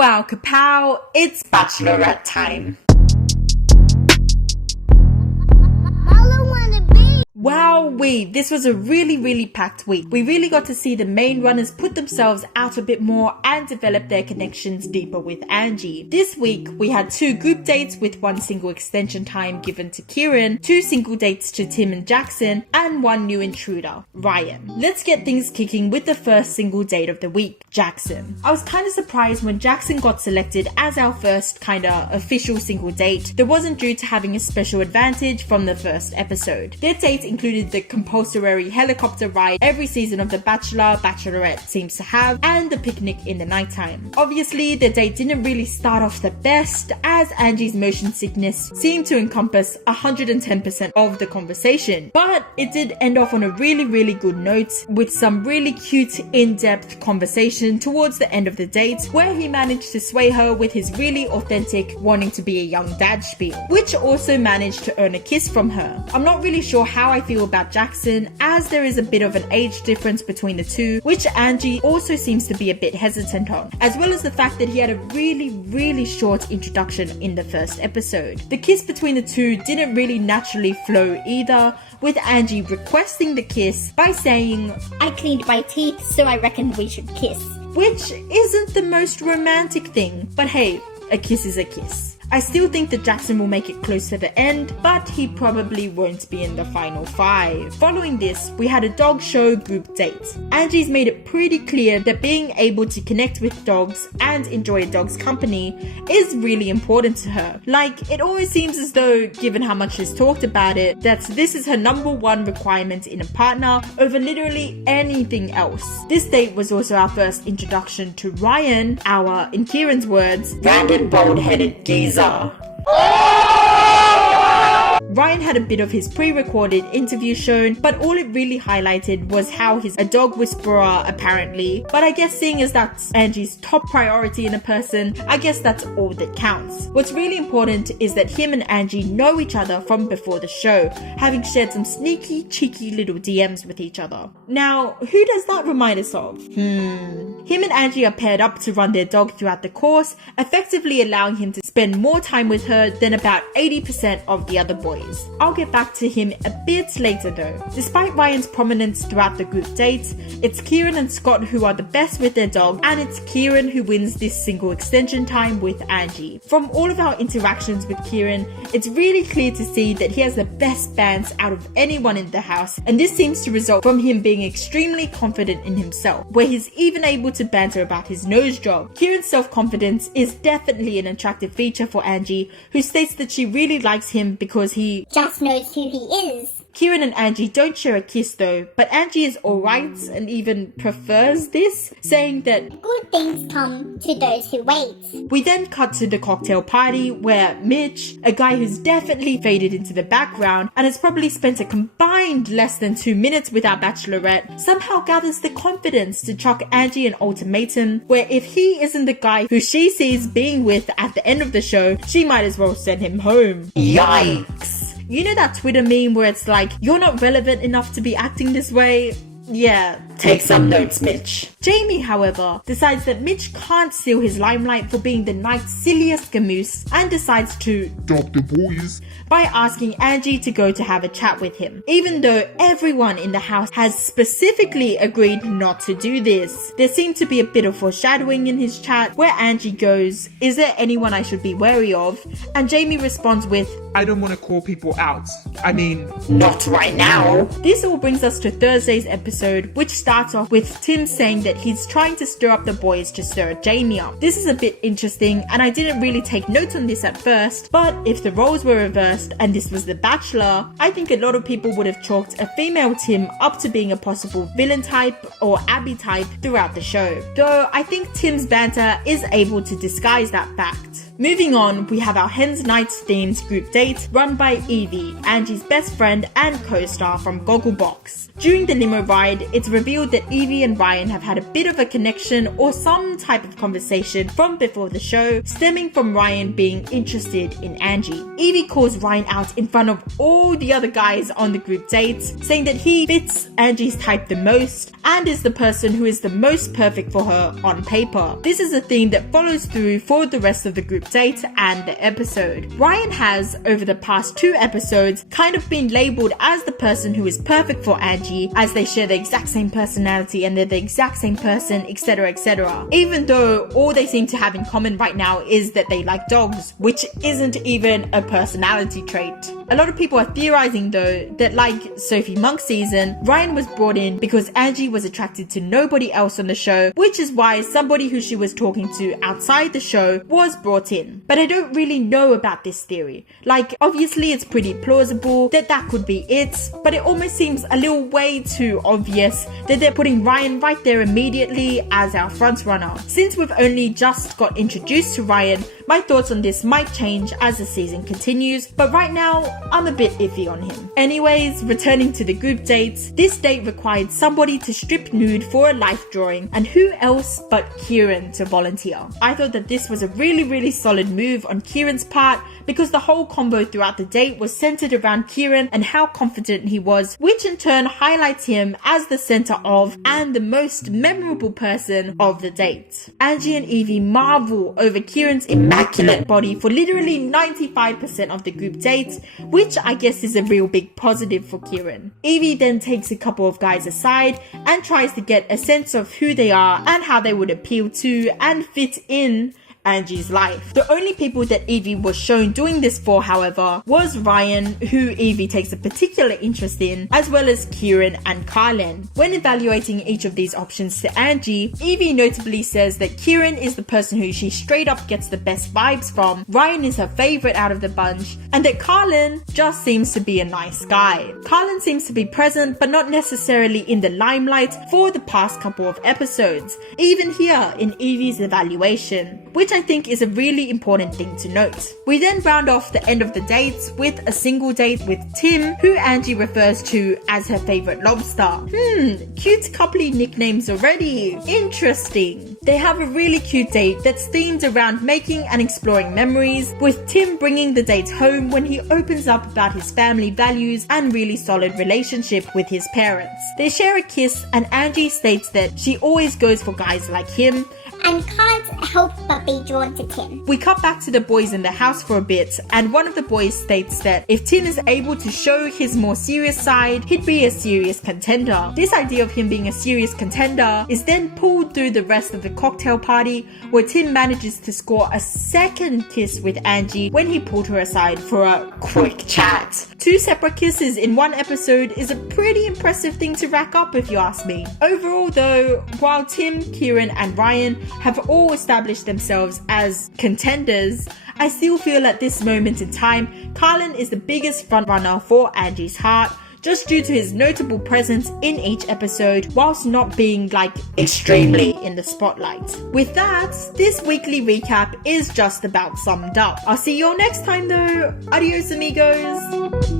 wow, kapow, it's Bachelorette time. Wowee, this was a really packed week. We really got to see the main runners put themselves out a bit more and develop their connections deeper with Angie. This week, we had 2 group dates with 1 single extension time given to Kieran, 2 single dates to Tim and Jackson, and 1 new intruder, Ryan. Let's get things kicking with the first single date of the week, Jackson. I was kind of surprised when Jackson got selected as our first kinda official single date that wasn't due to having a special advantage from the first episode. Their date included the compulsory helicopter ride every season of The Bachelor, Bachelorette seems to have, and the picnic in the nighttime. Obviously, the date didn't really start off the best, as Angie's motion sickness seemed to encompass 110% of the conversation, but it did end off on a really good note with some really cute in-depth conversation towards the end of the date, where he managed to sway her with his really authentic wanting to be a young dad spiel, which also managed to earn a kiss from her. I'm not really sure how I feel about Jackson, as there is a bit of an age difference between the two, which Angie also seems to be a bit hesitant on, as well as the fact that he had a really short introduction in the first episode. The kiss between the two didn't really naturally flow either, with Angie requesting the kiss by saying, "I cleaned my teeth, so I reckon we should kiss." Which isn't the most romantic thing, but hey, a kiss is a kiss. I still think that Jackson will make it close to the end, but he probably won't be in the final 5. Following this, we had a dog show group date. Angie's made it pretty clear that being able to connect with dogs and enjoy a dog's company is really important to her. Like, it always seems as though, given how much she's talked about it, that this is her number 1 requirement in a partner over literally anything else. This date was also our first introduction to Ryan, our, in Kieran's words, rounded bald-headed geezer. Ryan had a bit of his pre-recorded interview shown, but all it really highlighted was how he's a dog whisperer apparently, but I guess seeing as that's Angie's top priority in a person, I guess that's all that counts. What's really important is that him and Angie know each other from before the show, having shared some sneaky, cheeky little DMs with each other. Now, who does that remind us of? Him and Angie are paired up to run their dog throughout the course, effectively allowing him to spend more time with her than about 80% of the other boys. I'll get back to him a bit later though. Despite Ryan's prominence throughout the group dates, it's Kieran and Scott who are the best with their dog, and it's Kieran who wins this single extension time with Angie. From all of our interactions with Kieran, it's really clear to see that he has the best bands out of anyone in the house, and this seems to result from him being extremely confident in himself, where he's even able to banter about his nose job. Kieran's self-confidence is definitely an attractive feature for Angie, who states that she really likes him because he just knows who he is. Kieran and Angie don't share a kiss though, but Angie is alright and even prefers this, saying that good things come to those who wait. We then cut to the cocktail party where Mitch, a guy who's definitely faded into the background and has probably spent a combined less than 2 minutes with our Bachelorette, somehow gathers the confidence to chuck Angie an ultimatum where if he isn't the guy who she sees being with at the end of the show, she might as well send him home. Yikes! You know that Twitter meme where it's like, you're not relevant enough to be acting this way? Yeah. Take some notes, Mitch. Jamie, however, decides that Mitch can't steal his limelight for being the night's silliest gamoose and decides to dog the boys by asking Angie to go to have a chat with him, even though everyone in the house has specifically agreed not to do this. There seemed to be a bit of foreshadowing in his chat where Angie goes, "Is there anyone I should be wary of?" And Jamie responds with, "I don't want to call people out. I mean, not right now." This all brings us to Thursday's episode, which starts off with Tim saying that he's trying to stir up the boys to stir Jamie up. This is a bit interesting, and I didn't really take notes on this at first, but if the roles were reversed and this was The Bachelor, I think a lot of people would have chalked a female Tim up to being a possible villain type or Abby type throughout the show. Though I think Tim's banter is able to disguise that fact. Moving on, we have our Hens Nights themed group date run by Evie, Angie's best friend and co-star from Gogglebox. During the limo ride, it's revealed that Evie and Ryan have had a bit of a connection or some type of conversation from before the show, stemming from Ryan being interested in Angie. Evie calls Ryan out in front of all the other guys on the group date, saying that he fits Angie's type the most and is the person who is the most perfect for her on paper. This is a theme that follows through for the rest of the group date and the episode. Ryan has, over the past 2 episodes, kind of been labelled as the person who is perfect for Angie, as they share the exact same personality and they're the exact same person, etc, etc. Even though all they seem to have in common right now is that they like dogs, which isn't even a personality trait. A lot of people are theorizing though that, like Sophie Monk's season, Ryan was brought in because Angie was attracted to nobody else on the show, which is why somebody who she was talking to outside the show was brought in. But I don't really know about this theory. Like, obviously it's pretty plausible that that could be it, but it almost seems a little way too obvious that they're putting Ryan right there immediately as our front runner. Since we've only just got introduced to Ryan, my thoughts on this might change as the season continues, but right now I'm a bit iffy on him. Anyways, returning to the group dates, this date required somebody to strip nude for a life drawing, and who else but Kieran to volunteer. I thought that this was a really solid move on Kieran's part, because the whole combo throughout the date was centered around Kieran and how confident he was, which in turn highlights him as the center of and the most memorable person of the date. Angie and Evie marvel over Kieran's immaculate body for literally 95% of the group date, which I guess is a real big positive for Kieran. Evie then takes a couple of guys aside and tries to get a sense of who they are and how they would appeal to and fit in Angie's life. The only people that Evie was shown doing this for, however, was Ryan, who Evie takes a particular interest in, as well as Kieran and Carlin. When evaluating each of these options to Angie, Evie notably says that Kieran is the person who she straight up gets the best vibes from, Ryan is her favorite out of the bunch, and that Carlin just seems to be a nice guy. Carlin seems to be present but not necessarily in the limelight for the past couple of episodes, even here in Evie's evaluation, which I think is a really important thing to note. We then round off the end of the dates with a single date with Tim, who Angie refers to as her favorite lobster. Cute coupley nicknames already. Interesting. They have a really cute date that's themed around making and exploring memories, with Tim bringing the date home when he opens up about his family values and really solid relationship with his parents. They share a kiss and Angie states that she always goes for guys like him and can't help but be drawn to Tim. We cut back to the boys in the house for a bit, and one of the boys states that if Tim is able to show his more serious side, he'd be a serious contender. This idea of him being a serious contender is then pulled through the rest of the cocktail party, where Tim manages to score a second kiss with Angie when he pulled her aside for a quick chat. 2 separate kisses in one episode is a pretty impressive thing to rack up if you ask me. Overall though, while Tim, Kieran and Ryan have all established themselves as contenders, I still feel at this moment in time, Carlin is the biggest frontrunner for Angie's heart, just due to his notable presence in each episode whilst not being like extremely in the spotlight. With that, this weekly recap is just about summed up. I'll see you all next time though. Adios amigos.